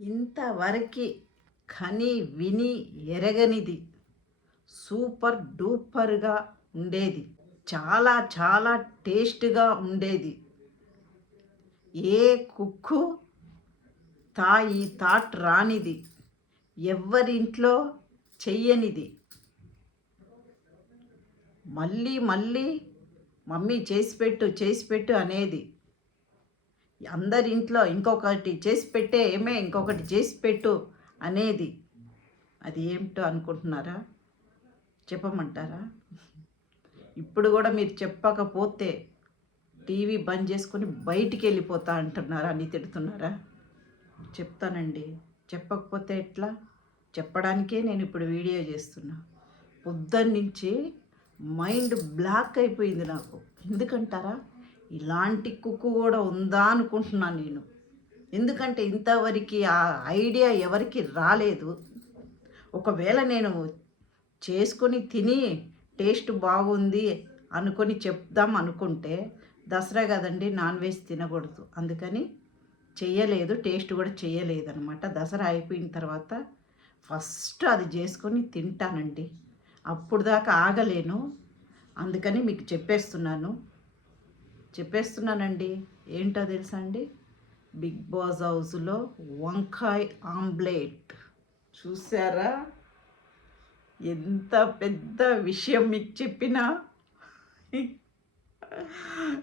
ఇంతవరకు కని విని ఎరగనిది. సూపర్ డూపర్గా ఉండేది. చాలా చాలా టేస్ట్గా ఉండేది. ఏ కుక్కు తా ఈ థాట్ రానిది. ఎవరింట్లో చెయ్యనిది. మళ్ళీ మళ్ళీ మమ్మీ చేసి పెట్టు చేసి పెట్టు అనేది. అందరింట్లో ఇంకొకటి చేసి పెట్టే ఏమే ఇంకొకటి చేసి పెట్టు అనేది. అది ఏమిటో అనుకుంటున్నారా? చెప్పమంటారా? ఇప్పుడు కూడా మీరు చెప్పకపోతే టీవీ బంద్ చేసుకొని బయటికి వెళ్ళిపోతా అంటున్నారా? అని తిడుతున్నారా? చెప్తానండి. చెప్పకపోతే ఎట్లా? చెప్పడానికే నేను ఇప్పుడు వీడియో చేస్తున్నా. పొద్దున్నుంచి మైండ్ బ్లాక్ అయిపోయింది నాకు. ఎందుకంటారా? ఇలాంటి కుక్కు కూడా ఉందా అనుకుంటున్నాను నేను. ఎందుకంటే ఇంతవరకు ఆ ఐడియా ఎవరికి రాలేదు. ఒకవేళ నేను చేసుకొని తిని టేస్ట్ బాగుంది అనుకొని చెప్దాం అనుకుంటే దసరా కదండి నాన్ వెజ్ తినకూడదు. అందుకని చేయలేదు టేస్ట్ కూడా చేయలేదు అనమాట దసరా అయిపోయిన తర్వాత ఫస్ట్ అది చేసుకొని తింటానండి. అప్పుడు దాకా ఆగలేను. అందుకని మీకు చెప్పేస్తున్నాను. చెప్పేస్తున్నానండి. ఏంటో తెలుసా అండి? బిగ్ బాస్ హౌస్లో వంకాయ్ ఆమ్లెట్. చూసారా? ఎంత పెద్ద విషయం మీకు చెప్పినా?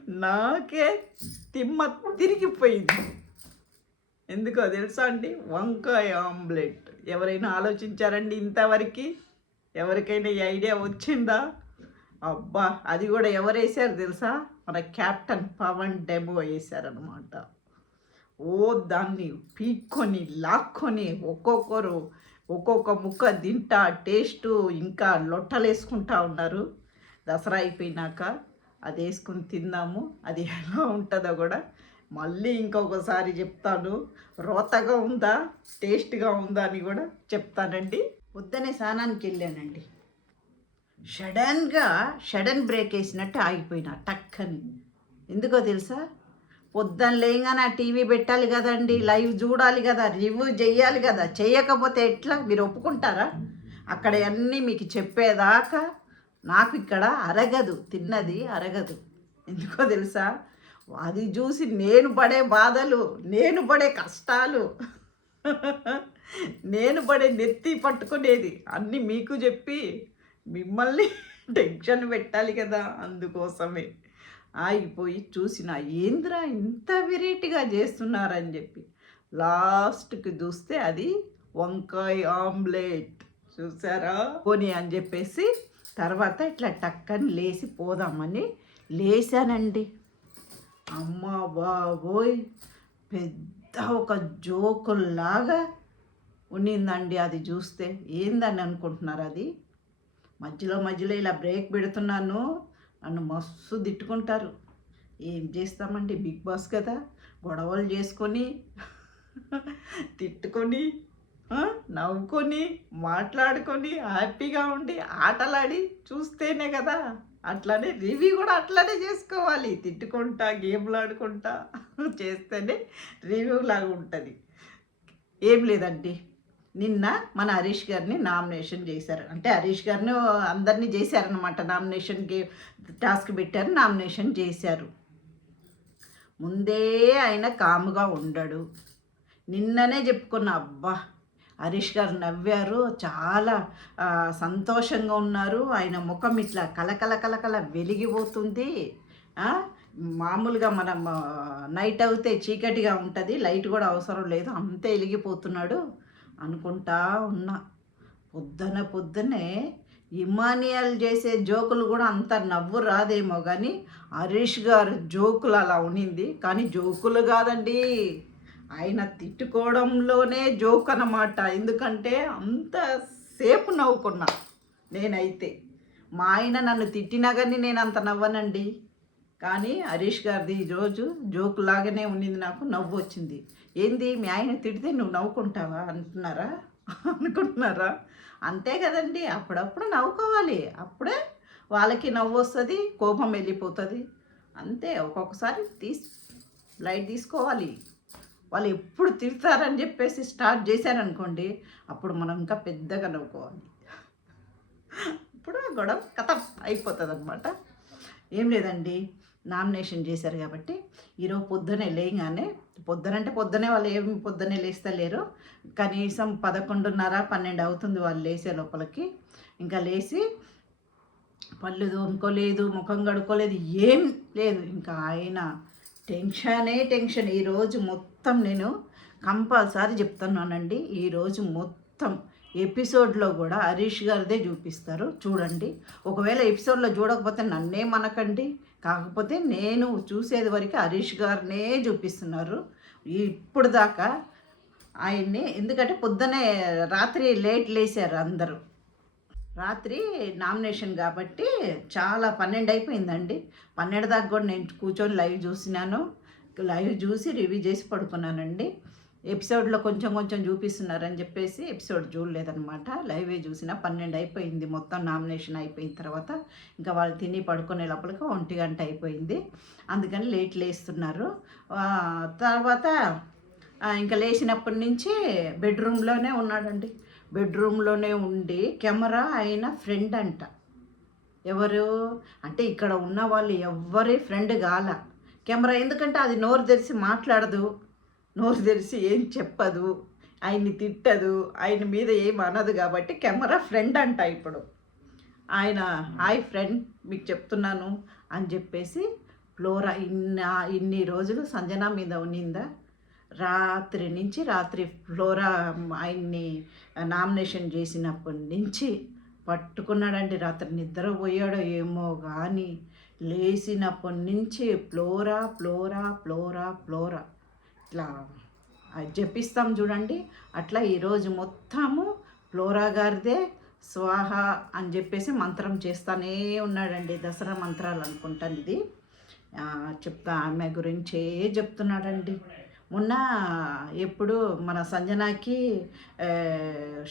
నాకే తిమ్మ తిరిగిపోయింది. ఎందుకో తెలుసా అండి? వంకాయ ఆమ్లెట్. ఎవరైనా ఆలోచించారండి ఇంతవరకు? ఎవరికైనా ఈ ఐడియా వచ్చిందా? అబ్బా అది కూడా ఎవరు వేసారు తెలుసా? మన క్యాప్టెన్ పవన్ డెమో వేశారనమాట ఓ దాన్ని పీక్కొని లాక్కొని ఒక్కొక్కరు ఒక్కొక్క ముక్క తింటా టేస్టు ఇంకా లొట్టలేసుకుంటా ఉన్నారు. దసరా అయిపోయినాక అది వేసుకుని తిందాము అది ఎలా ఉంటుందో కూడా మళ్ళీ ఇంకొకసారి చెప్తాను. రోతగా ఉందా టేస్ట్గా ఉందా అని కూడా చెప్తానండి. పొద్దునే స్నానానికి వెళ్ళానండి. షడన్గా షడన్ బ్రేక్ వేసినట్టు ఆగిపోయినా టక్కని. ఎందుకో తెలుసా? పొద్దున్న లేగానే టీవీ పెట్టాలి కదండి లైవ్ చూడాలి కదా రివ్యూ చేయాలి కదా. చేయకపోతే ఎట్లా? మీరు ఒప్పుకుంటారా? అక్కడ అన్నీ మీకు చెప్పేదాకా నాకు ఇక్కడ అరగదు తిన్నది అరగదు. ఎందుకో తెలుసా? అది చూసి నేను పడే బాధలు నేను పడే కష్టాలు నేను పడే నెత్తి పట్టుకునేది అన్నీ మీకు చెప్పి మిమ్మల్ని టెన్షన్ పెట్టాలి కదా అందుకోసమే. ఆగిపోయి చూసిన ఏంద్రా ఇంత వెరైటీగా చేస్తున్నారని చెప్పి. లాస్ట్కి చూస్తే అది వంకాయ ఆమ్లెట్. చూసారా? పోనీ అని చెప్పేసి తర్వాత ఇట్లా టక్కని లేచి పోదామని లేచానండి అమ్మ బాబోయ్! పెద్ద ఒక జోకుల్లాగా ఉన్నిందండి అది చూస్తే. ఏందని అనుకుంటున్నారు అది? మధ్యలో మధ్యలో ఇలా బ్రేక్ పెడుతున్నాను. నన్ను మస్తు తిట్టుకుంటారు. ఏం చేస్తామండి? బిగ్ బాస్ కదా. గొడవలు చేసుకొని తిట్టుకొని నవ్వుకొని మాట్లాడుకొని హ్యాపీగా ఉండి ఆటలాడి చూస్తేనే కదా అట్లానే రివ్యూ కూడా అట్లానే చేసుకోవాలి. తిట్టుకుంటా గేమ్లు ఆడుకుంటా చేస్తేనే రివ్యూ లాగా ఉంటుంది. ఏం లేదండి. నిన్న మన హరీష్ గారిని నామినేషన్ చేశారు. అంటే హరీష్ గారిని అందరినీ చేశారనమాట నామినేషన్కి టాస్క్ పెట్టారు నామినేషన్ చేశారు. ముందే ఆయన కాముగా ఉండడు. నిన్ననే చెప్పుకున్న అబ్బా! హరీష్ గారు నవ్వారు. చాలా సంతోషంగా ఉన్నారు. ఆయన ముఖం ఇట్లా కలకల కలకల వెలిగిపోతుంది. మామూలుగా మనం నైట్ అవుతే చీకటిగా ఉంటుంది. లైట్ కూడా అవసరం లేదు. అంతే వెలిగిపోతున్నాడు. అనుకుంటా ఉన్నా. పొద్దున పొద్దునే ఇమానియల్ చేసే జోకులు కూడా అంత నవ్వు రాదేమో కానీ హరీష్ గారు జోకులు అలా ఉనింది. కానీ జోకులు కాదండి. ఆయన తిట్టుకోవడంలోనే జోక్ అన్నమాట ఎందుకంటే అంత సేపు నవ్వుకున్నా నేనైతే. మా ఆయన నన్ను తిట్టినా కానీ నేను అంత నవ్వనండి. కానీ హరీష్ గారిది ఈరోజు జోక్ లాగానే ఉండింది నాకు నవ్వు వచ్చింది. ఏంది మీ ఆయన తిడితే నువ్వు నవ్వుకుంటావా అంటున్నారా? అనుకుంటున్నారా? అంతే కదండి అప్పుడప్పుడు నవ్వుకోవాలి. అప్పుడే వాళ్ళకి నవ్వు వస్తుంది కోపం వెళ్ళిపోతుంది. అంతే ఒక్కొక్కసారి తీస్ లైట్ తీసుకోవాలి. వాళ్ళు ఎప్పుడు తిడతారని చెప్పేసి స్టార్ట్ చేశారనుకోండి అప్పుడు మనం ఇంకా పెద్దగా నవ్వుకోవాలి. ఇప్పుడు గొడవ కథ అయిపోతుంది అనమాట ఏం లేదండి. నామినేషన్ చేశారు కాబట్టి ఈరోజు పొద్దునే లేయగానే పొద్దునంటే పొద్దునే వాళ్ళు ఏం పొద్దునే లేస్తలేరు. కనీసం పదకొండున్నర పన్నెండు అవుతుంది వాళ్ళు లేసే లోపలికి. ఇంకా లేచి పళ్ళు తోముకోలేదు ముఖం కడుక్కోలేదు ఏం లేదు. ఇంకా ఆయన టెన్షనే టెన్షన్. ఈరోజు మొత్తం నేను కంపల్సరీ చెప్తున్నానండి. ఈరోజు మొత్తం ఎపిసోడ్లో కూడా హరీష్ గారిదే చూపిస్తారు. చూడండి. ఒకవేళ ఎపిసోడ్లో చూడకపోతే నన్నే మనకండి. కాకపోతే నేను చూసేది వరకు హరీష్ గారినే చూపిస్తున్నారు. ఇప్పుడు దాకా ఆయన్ని ఎందుకంటే పొద్దునే రాత్రి లేట్ లేసారు అందరూ. రాత్రి నామినేషన్ కాబట్టి చాలా పన్నెండు అయిపోయిందండి. పన్నెండు దాకా కూడా నేను కూర్చొని లైవ్ చూసినాను. లైవ్ చూసి రివ్యూ చేసి పడుకున్నానండి. ఎపిసోడ్లో కొంచెం కొంచెం చూపిస్తున్నారని చెప్పేసి ఎపిసోడ్ చూడలేదనమాట లైవే చూసిన పన్నెండు అయిపోయింది. మొత్తం నామినేషన్ అయిపోయిన తర్వాత ఇంకా వాళ్ళు తిని పడుకునే లోపలికి ఒంటి గంట అయిపోయింది. అందుకని లేట్ లేస్తున్నారు. తర్వాత ఇంకా లేచినప్పటి నుంచి బెడ్రూమ్లోనే ఉన్నాడండి. బెడ్రూమ్లోనే ఉండి కెమెరా ఆయన ఫ్రెండ్ అంట. ఎవరు? అంటే ఇక్కడ ఉన్న వాళ్ళు ఎవ్వరి ఫ్రెండ్ కాల కెమెరా ఎందుకంటే అది నోరు తెరిచి మాట్లాడదు. నోరు తెరిచి ఏం చెప్పదు ఆయన్ని తిట్టదు ఆయన మీద ఏం అనదు కాబట్టి కెమెరా ఫ్రెండ్ అంట ఇప్పుడు. ఆయన హాయ్ ఫ్రెండ్ మీకు చెప్తున్నాను అని చెప్పేసి ఫ్లోరా ఇన్ని ఇన్ని రోజులు సంజన మీద ఉన్నిందా? రాత్రి నుంచి రాత్రి ఫ్లోరా ఆయన్ని నామినేషన్ చేసినప్పటి నుంచి పట్టుకున్నాడండి. రాత్రి నిద్రపోయాడో ఏమో కానీ లేచినప్పటి నుంచి ఫ్లోరా ఫ్లోరా ఫ్లోరా ఫ్లోరా. ఇట్లా అది జపిస్తాం చూడండి. అట్లా ఈరోజు మొత్తము ఫ్లోరా గారిదే స్వాహ అని చెప్పేసి మంత్రం చేస్తానే ఉన్నాడండి. దసరా మంత్రాలు అనుకుంటాను ఇది. చెప్తా ఆమె గురించే చెప్తున్నాడండి. మొన్న ఎప్పుడు మన సంజనాకి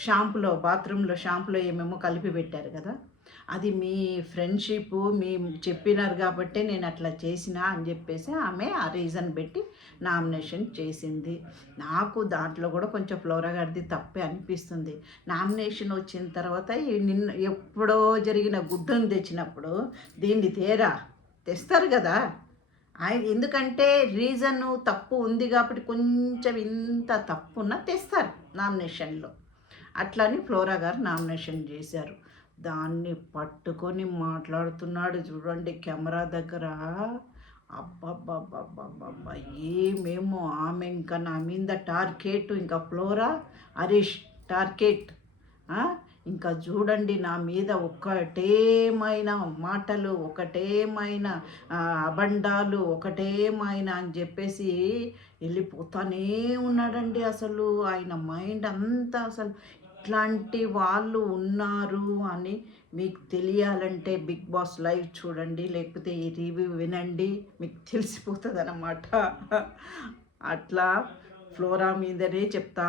షాంపులో బాత్రూంలో షాంపులో ఏమేమో కలిపి పెట్టారు కదా. అది మీ ఫ్రెండ్షిప్ మీ చెప్పినారు కాబట్టి నేను అట్లా చేసిన అని చెప్పేసి ఆమె ఆ రీజన్ పెట్టి నామినేషన్ చేసింది. నాకు దాంట్లో కూడా కొంచెం ఫ్లోరా గారిది తప్పే అనిపిస్తుంది. నామినేషన్ వచ్చిన తర్వాత నిన్న ఎప్పుడో జరిగిన గుడ్డను తెచ్చినప్పుడు దీన్ని తేరా? తెస్తారు కదా? ఎందుకంటే రీజను తప్పు ఉంది కాబట్టి కొంచెం ఇంత తప్పున్న తెస్తారు నామినేషన్లో. అట్లని ఫ్లోరా గారు నామినేషన్ చేశారు. దాన్ని పట్టుకొని మాట్లాడుతున్నాడు చూడండి కెమెరా దగ్గర. అబ్బబ్బబ్బబ్బబ్బ ఏమేమో ఆమె ఇంకా నా మీద టార్గెట్ ఇంకా ఫ్లోరా? హరీష్ టార్గెట్. ఇంకా చూడండి నా మీద ఒకటేమైన మాటలు ఒకటేమైన అబండాలు ఒకటేమైన అని చెప్పేసి వెళ్ళిపోతానే ఉన్నాడండి అసలు. ఆయన మైండ్ అంతా అసలు ఇట్లాంటి వాళ్ళు ఉన్నారు అని మీకు తెలియాలంటే బిగ్ బాస్ లైవ్ చూడండి లేకపోతే ఈ రివ్యూ వినండి మీకు తెలిసిపోతుంది అన్నమాట అట్లా ఫ్లోరా మీదనే చెప్తా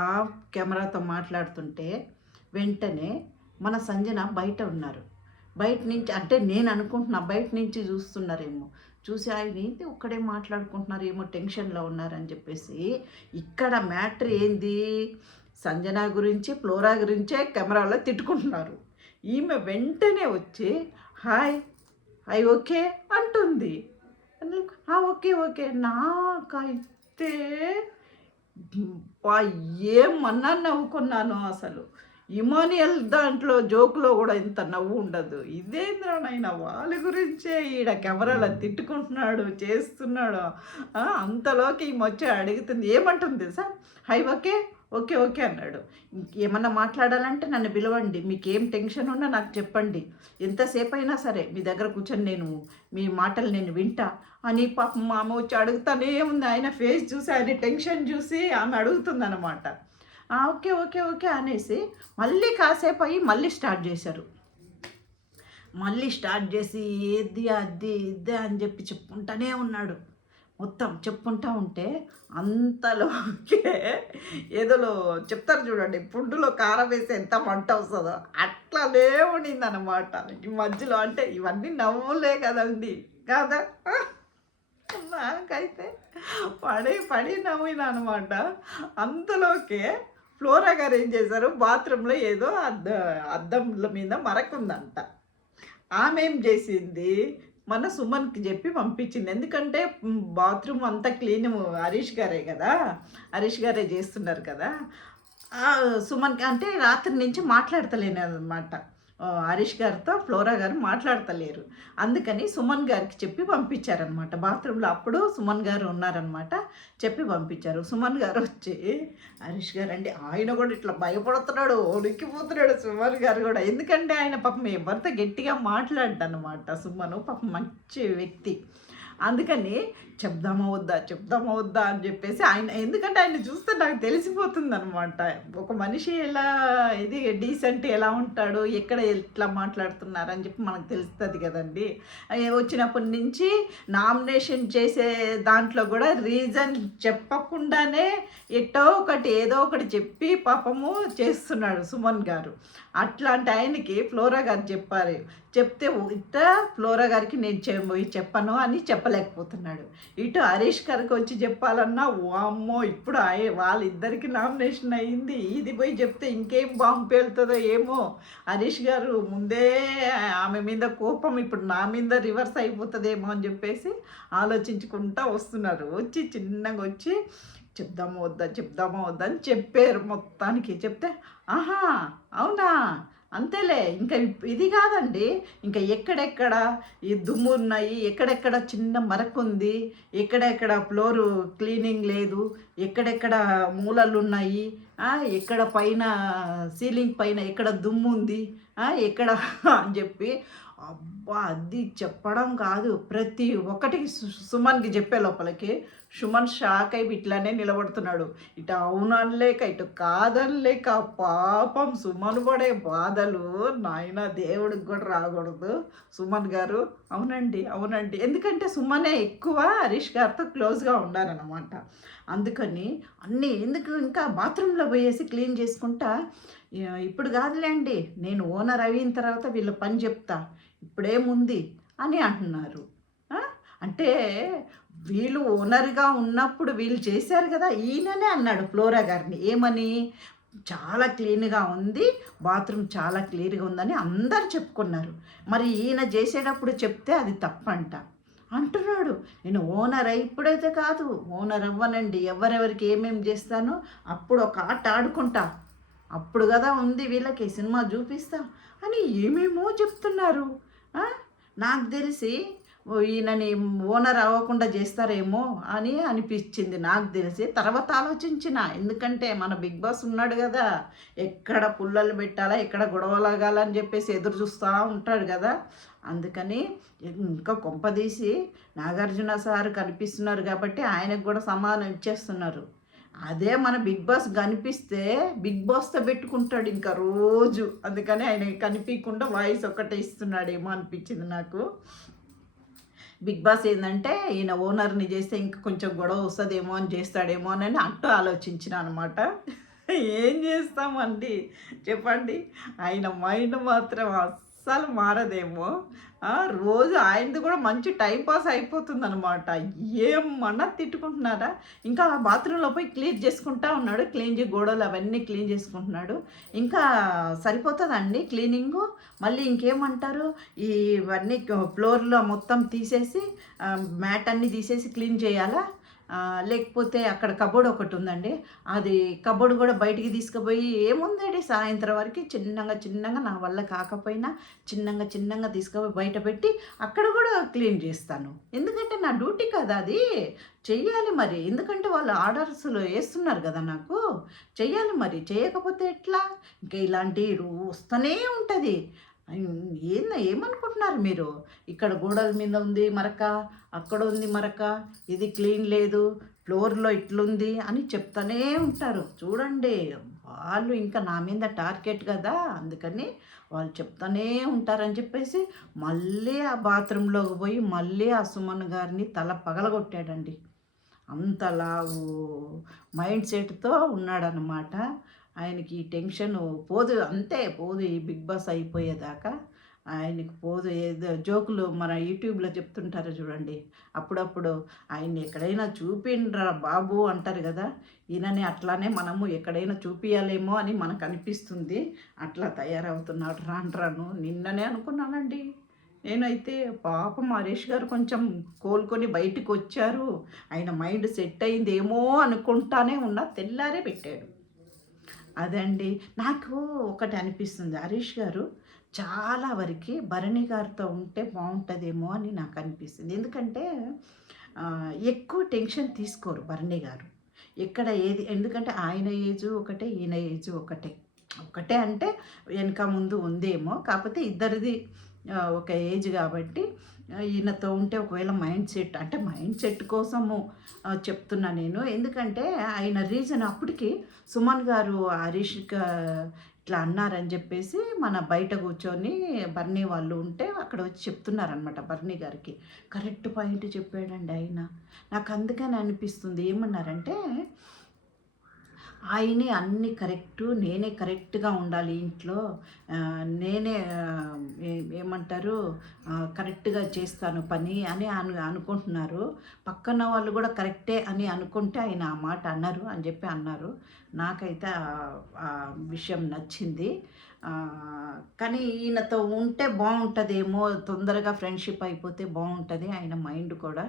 కెమెరాతో మాట్లాడుతుంటే వెంటనే మన సంజన బయట ఉన్నారు. బయట నుంచి అంటే నేను అనుకుంటున్నా బయట నుంచి చూస్తున్నారేమో. చూసి ఆయన ఏంటి ఒక్కడే మాట్లాడుకుంటున్నారు ఏమో టెన్షన్లో ఉన్నారని చెప్పేసి ఇక్కడ మ్యాటర్ ఏంది? సంజన గురించి ఫ్లోరా గురించే కెమెరాలో తిట్టుకుంటున్నారు. ఈమె వెంటనే వచ్చి హాయ్ ఐ ఓకే అంటుంది. "ఆ, ఓకే ఓకే. నాకైతే ఏమన్నా నవ్వుకున్నాను అసలు. ఇమానియల్ దాంట్లో జోకులో కూడా ఇంత నవ్వు ఉండదు. ఇదేంద్రనైనా వాళ్ళ గురించే ఈడ కెమెరాలో తిట్టుకుంటున్నాడు చేస్తున్నాడు. అంతలోకి ఈమె వచ్చి అడుగుతుంది. ఏమంటుంది sir hi okay. Okay okay అన్నాడు. ఏమన్నా మాట్లాడాలంటే నన్ను పిలవండి. మీకు ఏం టెన్షన్ ఉన్నా నాకు చెప్పండి. ఎంతసేపు అయినా సరే మీ దగ్గర కూర్చొని నేను మీ మాటలు నేను వింటా. అని పాపం మా అమ్మ వచ్చి అడుగుతానే ఉంది. ఆయన ఫేస్ చూసి ఆయన టెన్షన్ చూసి ఆమె అడుగుతుంది అనమాట ఓకే ఓకే ఓకే అనేసి మళ్ళీ కాసేపు అయ్యి మళ్ళీ స్టార్ట్ చేశారు. మళ్ళీ స్టార్ట్ చేసి ఏది అది ఇది అని చెప్పి చెప్పుకుంటానే ఉన్నాడు. మొత్తం చెప్పుకుంటా ఉంటే అంతలోకే ఏదోలో చెప్తారు చూడండి పుండులో కారం వేసి ఎంత మంట వస్తుందో. అట్లానే ఉండింది అనమాట ఈ మధ్యలో అంటే ఇవన్నీ నవ్వులే కదండి. కాదా? నాకైతే పడి పడి నవ్విన అనమాట అంతలోకే ఫ్లోరా గారు ఏం చేశారు? బాత్రూంలో ఏదో అద్ద అద్దంల మీద మరకుందంట. ఆమె ఏం చేసింది? మన సుమన్కి చెప్పి పంపించింది. ఎందుకంటే బాత్రూమ్ అంతా క్లీన్ హరీష్ గారే కదా? హరీష్ గారే చేస్తున్నారు కదా? సుమన్కి అంటే రాత్రి నుంచి మాట్లాడతలేను అనమాట హరీష్ గారితో ఫ్లోరా గారు మాట్లాడతలేరు. అందుకని సుమన్ గారికి చెప్పి పంపించారనమాట. బాత్రూంలో అప్పుడు సుమన్ గారు ఉన్నారనమాట. చెప్పి పంపించారు. సుమన్ గారు వచ్చి హరీష్ గారు అండి ఆయన కూడా ఇట్లా భయపడుతున్నాడు ఉడికిపోతున్నాడు సుమన్ గారు కూడా. ఎందుకంటే ఆయన పాపం ఎవరితో గట్టిగా మాట్లాడనమాట సుమను. పాపం మంచి వ్యక్తి. అందుకని చెప్దామా వద్దా చెప్దామా వద్దా అని చెప్పేసి ఆయన ఎందుకంటే ఆయన చూస్తే నాకు తెలిసిపోతుంది అనమాట ఒక మనిషి ఎలా ఇది డీసెంట్ ఎలా ఉంటాడు ఎక్కడ ఎట్లా మాట్లాడుతున్నారు అని చెప్పి మనకు తెలుస్తుంది కదండి. వచ్చినప్పటి నుంచి నామినేషన్ చేసే దాంట్లో కూడా రీజన్ చెప్పకుండానే ఎట్టో ఒకటి ఏదో ఒకటి చెప్పి పాపము చేస్తున్నాడు సుమన్ గారు. అట్లాంటి ఆయనకి ఫ్లోరా గారు చెప్పారు చెప్తే ఇట్ట ఫ్లోరా గారికి నేను చె- చెప్పను అని చెప్పలేకపోతున్నాడు. ఇటు హరీష్ గారికి వచ్చి చెప్పాలన్నా అమ్మో ఇప్పుడు వాళ్ళిద్దరికి నామినేషన్ అయ్యింది. ఇది పోయి చెప్తే ఇంకేం బాంబు పేలుతుందో ఏమో. హరీష్ గారు ముందే ఆమె మీద కోపం ఇప్పుడు నా మీద రివర్స్ అయిపోతుందేమో అని చెప్పేసి ఆలోచించుకుంటా వస్తున్నారు. వచ్చి చిన్నగా వచ్చి చెప్దామో వద్దా చెప్దామో వద్దా అని చెప్పారు మొత్తానికి. చెప్తే ఆహా అవునా? అంతేలే ఇంకా ఇది కాదండి. ఇంకా ఎక్కడెక్కడ ఈ దుమ్ము ఉన్నాయి ఎక్కడెక్కడ చిన్న మరక ఉంది ఎక్కడెక్కడ ఫ్లోరు క్లీనింగ్ లేదు ఎక్కడెక్కడ మూలలు ఉన్నాయి ఎక్కడ పైన సీలింగ్ పైన ఎక్కడ దుమ్ము ఉంది ఎక్కడ అని చెప్పి అబ్బా అది చెప్పడం కాదు. ప్రతి ఒక్కటికి సు- సుమన్కి చెప్పే లోపలికి సుమన్ షాక్ అయి ఇట్లానే నిలబడుతున్నాడు. ఇటు అవునలేక ఇటు కాదనలేక పాపం సుమన్ పడే బాధలు నాయన దేవుడికి కూడా రాకూడదు. సుమన్ గారు అవునండి అవునండి. ఎందుకంటే సుమనే ఎక్కువ హరీష్ గారితో క్లోజ్గా ఉన్నారనమాట అందుకని అన్నీ ఎందుకు ఇంకా బాత్రూంలో పోయేసి క్లీన్ చేసుకుంటా? ఇప్పుడు కాదులేండి నేను ఓనర్ అయిన తర్వాత వీళ్ళ పని చెప్తా. ఇప్పుడేముంది అని అంటున్నారు. అంటే వీళ్ళు ఓనర్గా ఉన్నప్పుడు వీళ్ళు చేశారు కదా ఈయననే అన్నాడు ఫ్లోరా గారిని. ఏమని? చాలా క్లీన్గా ఉంది బాత్రూమ్ చాలా క్లియర్గా ఉందని అందరు చెప్పుకున్నారు. మరి ఈయన చేసేటప్పుడు చెప్తే అది తప్పంట. అంటున్నాడు నేను ఓనర్ ఇప్పుడైతే కాదు ఓనర్ అవ్వనండి ఎవరెవరికి ఏమేమి చేస్తానో అప్పుడు ఒక ఆట ఆడుకుంటా. అప్పుడు కదా ఉంది వీళ్ళకి సినిమా చూపిస్తా అని ఏమేమో చెప్తున్నారు. నాకు తెలిసి ఈయనని ఓనర్ అవ్వకుండా చేస్తారేమో అని అనిపించింది. నాకు తెలిసి తర్వాత ఆలోచించిన. ఎందుకంటే మన బిగ్ బాస్ ఉన్నాడు కదా ఎక్కడ పుల్లలు పెట్టాలా ఎక్కడ గొడవలాగాలని చెప్పేసి ఎదురు చూస్తూ ఉంటాడు కదా. అందుకని ఇంకా కొంపదీసి నాగార్జున సార్ కనిపిస్తున్నారు కాబట్టి ఆయనకు కూడా సమానం ఇచ్చేస్తున్నారు. అదే మన బిగ్ బాస్ కనిపిస్తే బిగ్ బాస్తో పెట్టుకుంటాడు ఇంకా రోజు. అందుకని ఆయన కనిపించకుండా వాయిస్ ఒక్కటే ఇస్తున్నాడేమో అనిపించింది నాకు. బిగ్ బాస్ ఏంటంటే ఈయన ఓనర్ని చేస్తే ఇంక కొంచెం గొడవ వస్తుందేమో అని చేస్తాడేమో అని అట్టు ఆలోచించిన అనమాట ఏం చేస్తామండి? చెప్పండి. ఆయన మైండ్ మాత్రం అస్సలు మారదేమో. రోజు ఆయనది కూడా మంచి టైం పాస్ అయిపోతుంది అనమాట ఏమన్నా తిట్టుకుంటున్నారా? ఇంకా బాత్రూంలో పోయి క్లీన్ చేసుకుంటా ఉన్నాడు. క్లీన్ చేసి గోడలు అవన్నీ క్లీన్ చేసుకుంటున్నాడు. ఇంకా సరిపోతుందండి క్లీనింగు? మళ్ళీ ఇంకేమంటారు? ఈ ఇవన్నీ ఫ్లోర్లో మొత్తం తీసేసి మ్యాట్ అన్నీ తీసేసి క్లీన్ చేయాలా? లేకపోతే అక్కడ కబోర్డ్ ఒకటి ఉందండి. అది కబోర్డ్ కూడా బయటికి తీసుకుపోయి ఏముందండి? సాయంత్రం వరకు చిన్నగా చిన్నగా నా వల్ల కాకపోయినా చిన్నగా చిన్నగా తీసుకుపోయి బయట పెట్టి అక్కడ కూడా క్లీన్ చేస్తాను. ఎందుకంటే నా డ్యూటీ కదా అది. చెయ్యాలి మరి. ఎందుకంటే వాళ్ళు ఆర్డర్స్లో వేస్తున్నారు కదా నాకు. చెయ్యాలి మరి. చేయకపోతే ఎట్లా? ఇంకా ఇలాంటి వస్తూనే ఉంటుంది. ఏంద ఏమనుకుంటున్నారు మీరు? ఇక్కడ గోడల మీద ఉంది మరక అక్కడ ఉంది మరక ఇది క్లీన్ లేదు ఫ్లోర్లో ఇట్లుంది అని చెప్తానే ఉంటారు. చూడండి వాళ్ళు ఇంకా నా మీద టార్గెట్ కదా అందుకని వాళ్ళు చెప్తానే ఉంటారని చెప్పేసి మళ్ళీ ఆ బాత్రూంలోకి పోయి మళ్ళీ ఆ సుమన్ గారిని తల పగలగొట్టాడండి. అంతలా మైండ్ సెట్తో ఉన్నాడనమాట ఆయనకి ఈ టెన్షన్ పోదు అంతే పోదు ఈ బిగ్ బాస్ అయిపోయేదాకా. ఆయనకి పోదు ఏదో జోకులు మన యూట్యూబ్లో చెప్తుంటారు చూడండి. అప్పుడప్పుడు ఆయన్ని ఎక్కడైనా చూపిండ్రా బాబు అంటారు కదా. ఈయనని అట్లానే మనము ఎక్కడైనా చూపించాలేమో అని మనకు అనిపిస్తుంది. అట్లా తయారవుతున్నాడు రాను రాను. నిన్ననే అనుకున్నానండి. నేనైతే పాపం హరీష్ గారు కొంచెం కోలుకొని బయటికి వచ్చారు ఆయన మైండ్ సెట్ అయిందేమో అనుకుంటానే ఉన్నా తెల్లారే పెట్టాడు. అదండి. నాకు ఒకటి అనిపిస్తుంది. హరీష్ గారు చాలా వరకు భరణి గారితో ఉంటే బాగుంటుందేమో అని నాకు అనిపిస్తుంది. ఎందుకంటే ఎక్కువ టెన్షన్ తీసుకోరు భరణి గారు. ఎక్కడ ఏది ఎందుకంటే ఆయన ఏజ్ ఒకటే ఈయన ఏజ్ ఒకటే. ఒకటే అంటే వెనక ముందు ఉందేమో. కాకపోతే ఇద్దరిది ఒక ఏజ్ కాబట్టి ఈయనతో ఉంటే ఒకవేళ మైండ్ సెట్ అంటే మైండ్ సెట్ కోసము చెప్తున్నా నేను. ఎందుకంటే ఆయన రీజన్ అప్పటికి సుమన్ గారు హరీష్ ఇట్లా అన్నారని చెప్పేసి మన బయట కూర్చొని బర్నీ వాళ్ళు ఉంటే అక్కడ వచ్చి చెప్తున్నారనమాట బర్నీ గారికి. కరెక్ట్ పాయింట్ చెప్పాడండి ఆయన. నాకు అందుకని అనిపిస్తుంది. ఏమన్నారంటే ఆయనే అన్ని కరెక్టు నేనే కరెక్ట్గా ఉండాలి ఇంట్లో. నేనే ఏమంటారు కరెక్ట్గా చేస్తాను పని అని అను అనుకుంటున్నారు. పక్కన వాళ్ళు కూడా కరెక్టే అని అనుకుంటే ఆయన ఆ మాట అన్నారు అని చెప్పి అన్నారు. నాకైతే ఆ- విషయం నచ్చింది. కానీ ఈయనతో ఉంటే బాగుంటుందేమో తొందరగా ఫ్రెండ్షిప్ అయిపోతే బాగుంటుంది ఆయన మైండ్ కూడా.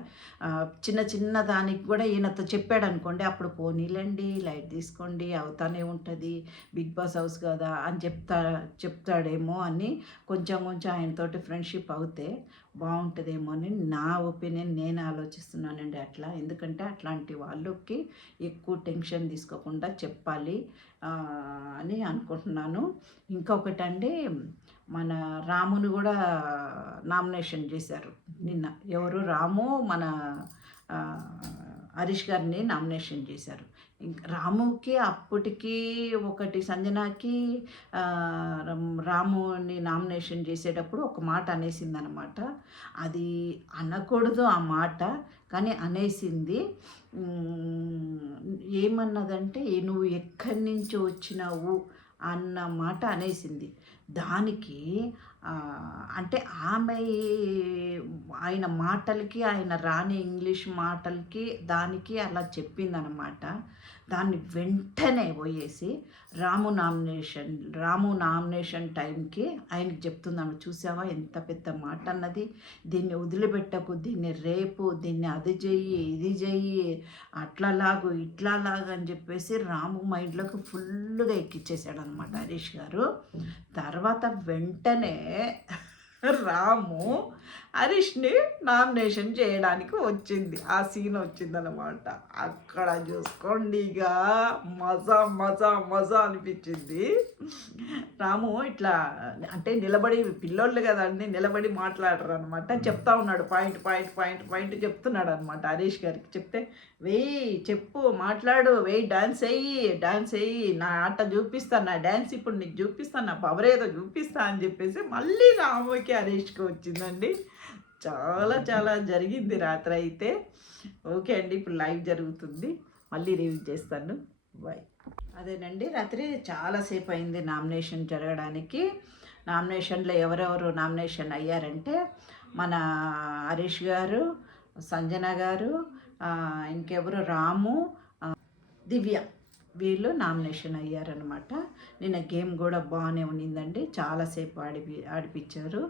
చిన్న చిన్న దానికి కూడా ఈయనతో చెప్పాడు అనుకోండి అప్పుడు పోనీలండి లైట్ తీసుకోండి అవుతానే ఉంటుంది బిగ్ బాస్ హౌస్ కదా అని చెప్తా చెప్తాడేమో అని కొంచెం కొంచెం ఆయనతోటి ఫ్రెండ్షిప్ అవుతే బాగుంటుందేమో అని నా ఒపీనియన్ నేను ఆలోచిస్తున్నానండి అట్లా. ఎందుకంటే అట్లాంటి వాళ్ళకి ఎక్కువ టెన్షన్ తీసుకోకుండా చెప్పాలి అని అనుకుంటున్నాను. ఇంకొకటండి మన రామును కూడా నామినేషన్ చేశారు నిన్న. ఎవరు? రాము మన హరీష్ గారిని నామినేషన్ చేశారు. రాముకి అప్పటికి ఒకటి సంజనాకి రాముని నామినేషన్ చేసేటప్పుడు ఒక మాట అనేసింది అనమాట అది అనకూడదు ఆ మాట కానీ అనేసింది. ఏమన్నదంటే నువ్వు ఎక్కడి నుంచి వచ్చినావు అన్న మాట అనేసింది. దానికి అంటే ఆమె ఆయన మాటలకి ఆయన రాని ఇంగ్లీష్ మాటలకి దానికి అలా చెప్పిందనమాట దాన్ని వెంటనే పోయేసి రాము నామినేషన్ రాము నామినేషన్ టైంకి ఆయనకి చెప్తున్నాను చూసావా ఎంత పెద్ద మాట అన్నది? దీన్ని వదిలిపెట్టకు దీన్ని రేపు దీన్ని అది చెయ్యి ఇది చెయ్యి అట్లా లాగు ఇట్లా లాగు అని చెప్పేసి రాము మైండ్లోకి ఫుల్గా ఎక్కిచ్చేసాడు అనమాట హరీష్ గారు. తర్వాత వెంటనే రాము హరీష్ని నామినేషన్ చేయడానికి వచ్చింది. ఆ సీన్ వచ్చిందనమాట అక్కడ చూసుకోండి ఇక. మజా మజా మజా అనిపించింది. రాము ఇట్లా అంటే నిలబడి పిల్లోళ్ళు కదండి నిలబడి మాట్లాడరు అనమాట చెప్తా ఉన్నాడు. పాయింట్ పాయింట్ పాయింట్ పాయింట్ చెప్తున్నాడు అనమాట హరీష్ గారికి. చెప్తే వెయ్యి చెప్పు మాట్లాడు. వెయ్యి డాన్స్ వెయ్యి డాన్స్ వెయ్యి నా ఆట చూపిస్తాను నా డాన్స్ ఇప్పుడు నీకు చూపిస్తాను నా పవర్ ఏదో చూపిస్తా అని చెప్పేసి మళ్ళీ రాముకి హరీష్కి వచ్చిందండి. చాలా చాలా జరిగింది రాత్రి అయితే ఓకే అండి ఇప్పుడు లైవ్ జరుగుతుంది. మళ్ళీ రివ్యూ చేస్తాను. బాయ్. అదేనండి రాత్రి చాలాసేపు అయింది నామినేషన్ జరగడానికి. నామినేషన్లో ఎవరెవరు నామినేషన్ అయ్యారంటే మన హరీష్ గారు సంజన గారు ఇంకెవరు? రాము దివ్య. వీళ్ళు నామినేషన్ అయ్యారనమాట నిన్న గేమ్ కూడా బాగానే ఉన్నిందండి. చాలాసేపు ఆడిపి ఆడిపించారు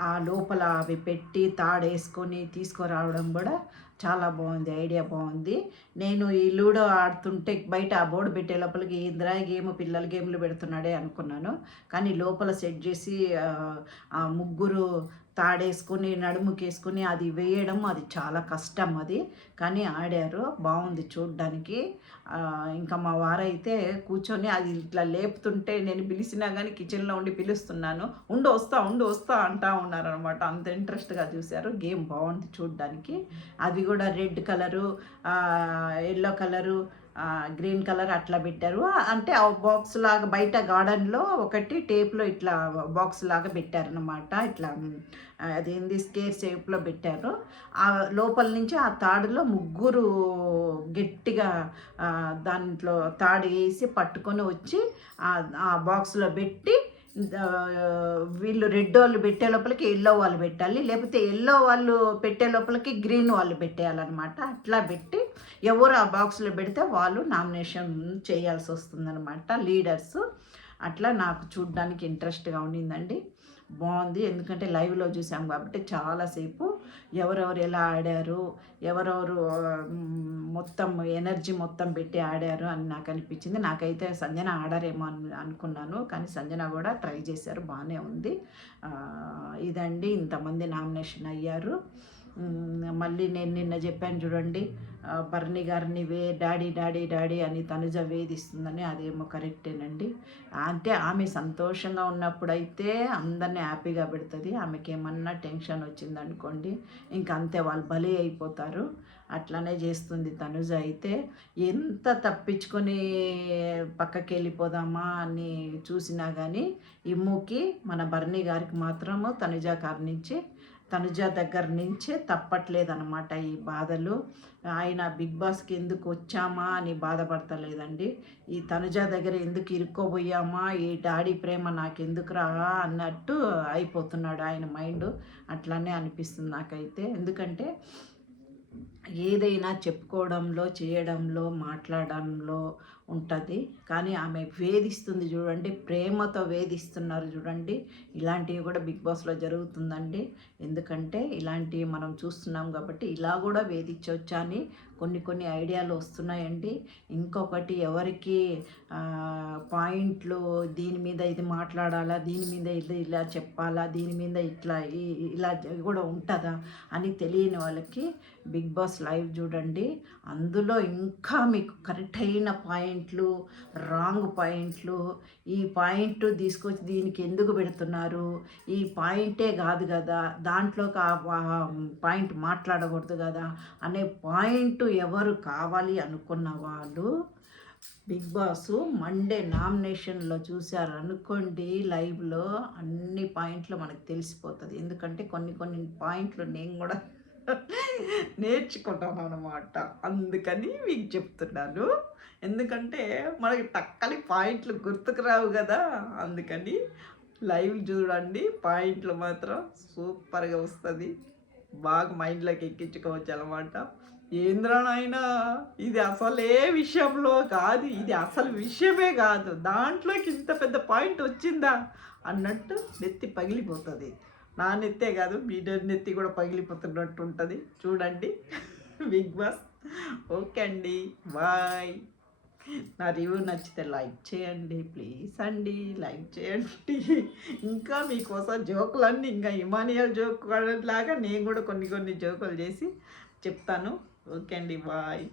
ఆ, లోపల అవి పెట్టి తాడేసుకొని తీసుకురావడం కూడా చాలా బాగుంది ఐడియా బాగుంది నేను ఈ లూడో ఆడుతుంటే బయట ఆ బోర్డు పెట్టే లోపలికి ఇంద్రా గేమ్ పిల్లల గేమ్లు పెడుతున్నాడే అనుకున్నాను. కానీ లోపల సెట్ చేసి ఆ ముగ్గురు తాడేసుకొని నడుముకేసుకొని అది వేయడం అది చాలా కష్టం అది. కానీ ఆడారు బాగుంది చూడ్డానికి. ఇంకా మా వారైతే కూర్చొని అది ఇట్లా లేపుతుంటే నేను పిలిచినా కానీ కిచెన్లో ఉండి పిలుస్తున్నాను. ఉండు వస్తా ఉండు వస్తా అంటా ఉన్నారనమాట అంత ఇంట్రెస్ట్గా చూశారు. గేమ్ బాగుంది చూడ్డానికి. అది కూడా red colour yellow colour green colour అట్లా పెట్టారు. అంటే ఆ బాక్స్ లాగా బయట గార్డెన్లో ఒకటి టేప్లో ఇట్లా బాక్స్ లాగా పెట్టారనమాట ఇట్లా అది ఏంది స్కేర్ షేప్లో పెట్టారు. ఆ లోపల నుంచి ఆ తాడులో ముగ్గురు గట్టిగా దాంట్లో తాడు వేసి పట్టుకొని వచ్చి ఆ- బాక్స్లో పెట్టి వీళ్ళు రెడ్ వాళ్ళు పెట్టే లోపలికి ఎల్లో వాళ్ళు పెట్టాలి. లేకపోతే ఎల్లో వాళ్ళు పెట్టే లోపలికి గ్రీన్ వాళ్ళు పెట్టేయాలన్నమాట. అట్లా పెట్టి ఎవరు ఆ బాక్స్లో పెడితే వాళ్ళు నామినేషన్ చేయాల్సి వస్తుందన్నమాట లీడర్స్. అట్లా నాకు చూడడానికి ఇంట్రెస్ట్గా ఉండిందండి. బాగుంది. ఎందుకంటే లైవ్లో చూసాం కాబట్టి చాలాసేపు ఎవరెవరు ఎలా ఆడారు ఎవరెవరు మొత్తం ఎనర్జీ మొత్తం పెట్టి ఆడారు అని నాకు అనిపించింది. నాకైతే సంజన ఆడారేమో అని అనుకున్నాను. కానీ సంజన కూడా ట్రై చేశారు. బాగానే ఉంది. ఇదండి. ఇంతమంది నామినేషన్ అయ్యారు. మళ్ళీ నేను నిన్న చెప్పాను చూడండి ఆ, బర్ని గారిని వే డాడీ డాడీ డాడీ అని తనుజ వేధిస్తుందని అదేమో కరెక్టేనండి. అంటే ఆమె సంతోషంగా ఉన్నప్పుడైతే అందరినీ హ్యాపీగా పెడుతుంది ఆమెకి ఏమన్నా టెన్షన్ వచ్చిందనుకోండి ఇంక అంతే వాళ్ళు బలి అయిపోతారు. అట్లనే చేస్తుంది తనుజ అయితే. ఎంత తప్పించుకొని పక్కకి వెళ్ళిపోదామా అని చూసినా కానీ ఇమ్ముకి మన బర్నీ గారికి మాత్రము తనుజ గారి నుంచి తనుజ దగ్గర నుంచే తప్పట్లేదన్నమాట ఈ బాధలు. ఆయన బిగ్ బాస్కి ఎందుకు వచ్చామా అని బాధపడతలేదండి. ఈ తనుజ దగ్గర ఎందుకు ఇరుక్కోబోయామా? ఈ డాడీ ప్రేమ నాకెందుకు రా అన్నట్టు అయిపోతున్నాడు ఆయన మైండ్. అట్లానే అనిపిస్తుంది నాకైతే. ఎందుకంటే ఏదైనా చెప్పుకోవడంలో చేయడంలో మాట్లాడడంలో ఉంటుంది. కానీ ఆమె వేధిస్తుంది చూడండి. ప్రేమతో వేధిస్తున్నారు చూడండి. ఇలాంటివి కూడా బిగ్ బాస్లో జరుగుతుందండి. ఎందుకంటే ఇలాంటివి మనం చూస్తున్నాం కాబట్టి ఇలా కూడా వేధించవచ్చా అని కొన్ని కొన్ని ఐడియాలు వస్తున్నాయండి. ఇంకొకటి ఎవరికి పాయింట్లు దీని మీద ఇది మాట్లాడాలా దీని మీద ఇది ఇలా చెప్పాలా దీని మీద ఇట్లా ఈ- ఇలా కూడా ఉంటుందా అని తెలియని వాళ్ళకి బిగ్ బాస్ లైవ్ చూడండి. అందులో ఇంకా మీకు కరెక్ట్ అయిన పాయింట్లు రాంగ్ పాయింట్లు ఈ పాయింట్ తీసుకొచ్చి దీనికి ఎందుకు పెడుతున్నారు ఈ పాయింటే కాదు కదా దాంట్లోకి ఆ పాయింట్ మాట్లాడకూడదు కదా అనే పాయింట్ ఎవరు కావాలి అనుకున్న వాళ్ళు బిగ్ బాస్ మండే నామినేషన్లో చూశారు. అనుకోండి లైవ్లో అన్ని పాయింట్లు మనకు తెలిసిపోతుంది. ఎందుకంటే కొన్ని కొన్ని పాయింట్లు నేను కూడా నేర్చుకుంటాను అనమాట అందుకని మీకు చెప్తున్నాను. ఎందుకంటే మనకి టక్కలి పాయింట్లు గుర్తుకు రావు కదా. అందుకని లైవ్ చూడండి. పాయింట్లు మాత్రం సూపర్గా వస్తుంది. బాగా మైండ్లోకి ఎక్కించుకోవచ్చు అనమాట ఏంద్రనైనా ఇది అసలే విషయంలో కాదు ఇది అసలు విషయమే కాదు. దాంట్లోకి ఇంత పెద్ద పాయింట్ వచ్చిందా అన్నట్టు నెత్తి పగిలిపోతుంది. నా నెత్తే కాదు మీ నెత్తి కూడా పగిలిపోతున్నట్టు ఉంటుంది. చూడండి. Big boss. ఓకే అండి. బాయ్. నా రివ్యూ నచ్చితే లైక్ చేయండి ప్లీజ్ అండి. లైక్ చేయండి. ఇంకా మీకోసం జోకులన్నీ ఇంకా ఇమానియల్ జోక్ లాగా నేను కూడా కొన్ని కొన్ని జోకులు చేసి చెప్తాను. ఓకే అండి బాయ్